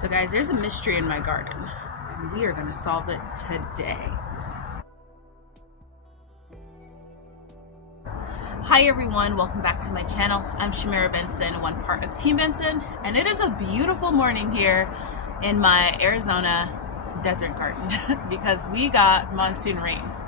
So guys, there's a mystery in my garden, and we are gonna solve it today. Hi everyone, welcome back to my channel. I'm Shamira Benson, one part of Team Benson, and it is a beautiful morning here in my Arizona desert garden because we got monsoon rains,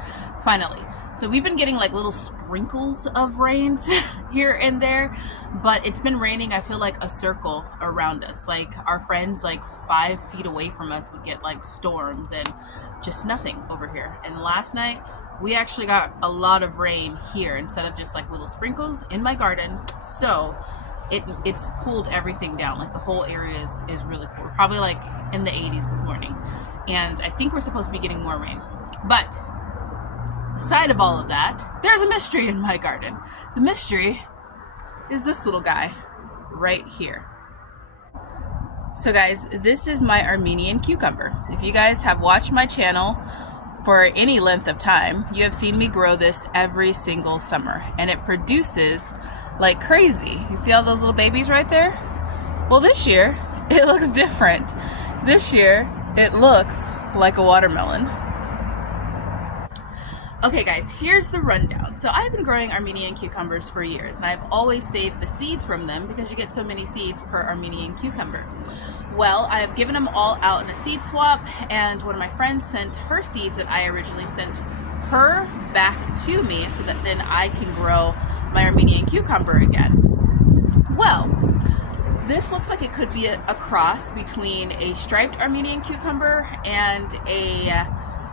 finally. So we've been getting like little sprinkles of rains here and there, but it's been raining, I feel like, a circle around us. Like our friends like 5 feet away from us would get like storms and just nothing over here. And last night we actually got a lot of rain here instead of just like little sprinkles in my garden. So it's cooled everything down. Like the whole area is really cool. We're probably like in the 80s this morning, and I think we're supposed to be getting more rain. But aside of all of that, there's a mystery in my garden. The mystery is this little guy right here. So guys, this is my Armenian cucumber. If you guys have watched my channel for any length of time, you have seen me grow this every single summer, and it produces like crazy. You see all those little babies right there? Well, this year it looks different. This year it looks like a watermelon. Okay guys, here's the rundown. So I've been growing Armenian cucumbers for years, and I've always saved the seeds from them because you get so many seeds per Armenian cucumber. Well, I have given them all out in a seed swap, and one of my friends sent her seeds that I originally sent her back to me so that then I can grow my Armenian cucumber again. Well, this looks like it could be a cross between a striped Armenian cucumber and a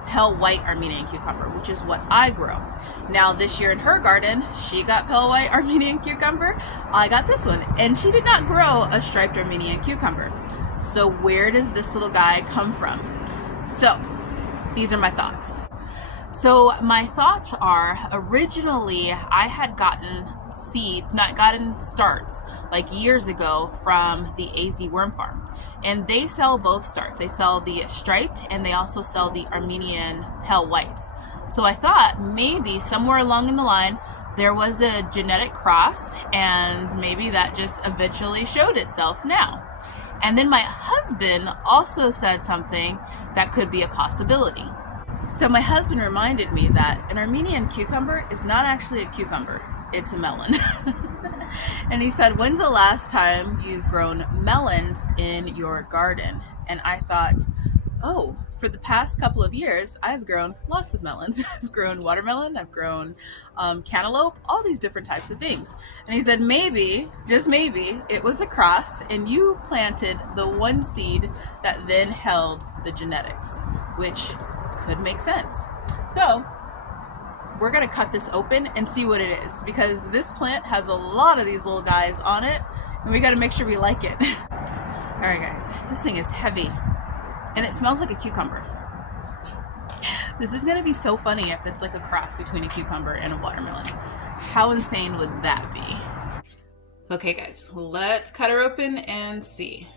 pale white Armenian cucumber, which is what I grow. Now this year in her garden, she got pale white Armenian cucumber, I got this one, and she did not grow a striped Armenian cucumber. So where does this little guy come from? So these are my thoughts. So my thoughts are, originally I had gotten seeds, not gotten starts, like years ago from the AZ Worm Farm. And they sell both starts. They sell the striped and they also sell the Armenian pale whites. So I thought maybe somewhere along in the line there was a genetic cross, and maybe that just eventually showed itself now. And then my husband also said something that could be a possibility. So my husband reminded me that an Armenian cucumber is not actually a cucumber, it's a melon. And he said, when's the last time you've grown melons in your garden? And I thought, oh, for the past couple of years, I've grown lots of melons. I've grown watermelon, I've grown cantaloupe, all these different types of things. And he said, maybe, just maybe, it was a cross and you planted the one seed that then held the genetics, which could make sense. So we're gonna cut this open and see what it is, because this plant has a lot of these little guys on it, and we gotta make sure we like it. All right guys, this thing is heavy and it smells like a cucumber. This is gonna be so funny if it's like a cross between a cucumber and a watermelon. How insane would that be? Okay guys, let's cut her open and see.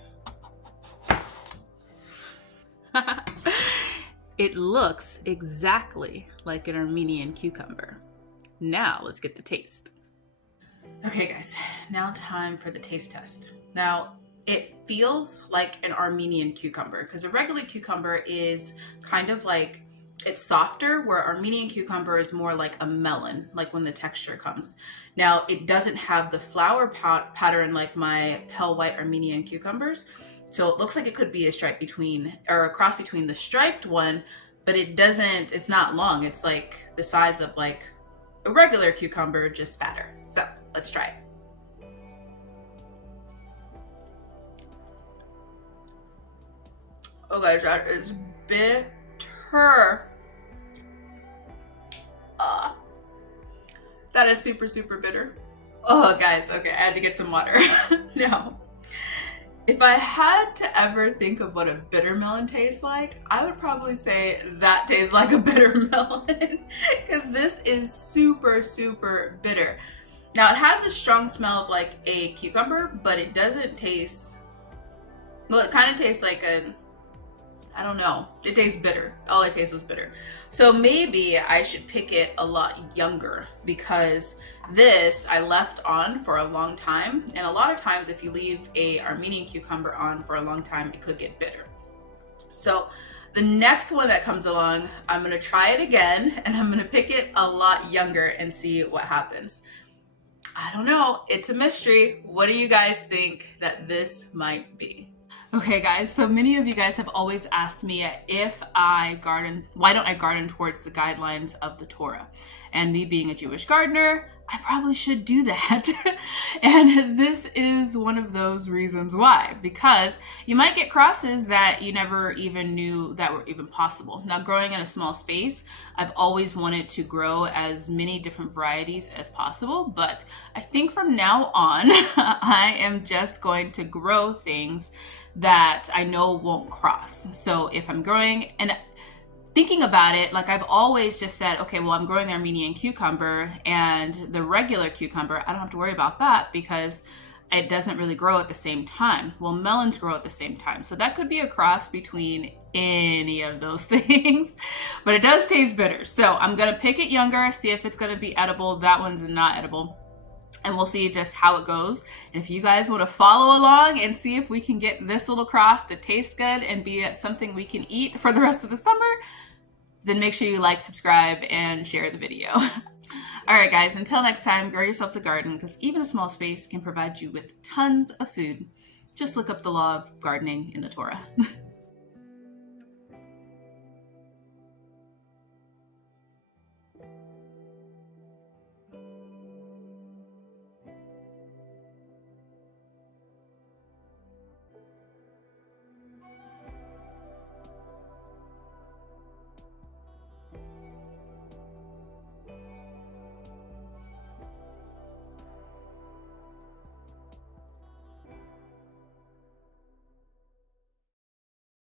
It looks exactly like an Armenian cucumber. Now let's get the taste. Okay guys, now time for the taste test. Now it feels like an Armenian cucumber, because a regular cucumber is kind of like, it's softer, where Armenian cucumber is more like a melon, like when the texture comes. Now it doesn't have the flower pattern like my pale white Armenian cucumbers. So it looks like it could be a stripe between, or a cross between the striped one, but it doesn't, it's not long. It's like the size of like a regular cucumber, just fatter. So let's try it. Oh guys, that is bitter. That is super, super bitter. Oh guys, okay, I had to get some water. Now, if I had to ever think of what a bitter melon tastes like, I would probably say that tastes like a bitter melon, because this is super, super bitter. Now it has a strong smell of like a cucumber, but it doesn't taste, well, it kind of tastes like I don't know. It tastes bitter. All it tastes was bitter. So maybe I should pick it a lot younger, because this I left on for a long time. And a lot of times if you leave a Armenian cucumber on for a long time, it could get bitter. So the next one that comes along, I'm gonna try it again, and I'm gonna pick it a lot younger and see what happens. I don't know. It's a mystery. What do you guys think that this might be? Okay guys, so many of you guys have always asked me if I garden, why don't I garden towards the guidelines of the Torah? And me being a Jewish gardener, I probably should do that. And this is one of those reasons why, because you might get crosses that you never even knew that were even possible. Now, growing in a small space, I've always wanted to grow as many different varieties as possible, but I think from now on, I am just going to grow things that I know won't cross. So if I'm growing, and thinking about it, like I've always just said, okay, well, I'm growing the Armenian cucumber, and the regular cucumber, I don't have to worry about that because it doesn't really grow at the same time. Well, melons grow at the same time. So that could be a cross between any of those things, but it does taste bitter. So I'm gonna pick it younger, see if it's gonna be edible. That one's not edible. And we'll see just how it goes. And if you guys want to follow along and see if we can get this little cross to taste good and be something we can eat for the rest of the summer, then make sure you like, subscribe, and share the video. All right, guys, until next time, grow yourselves a garden, because even a small space can provide you with tons of food. Just look up the law of gardening in the Torah.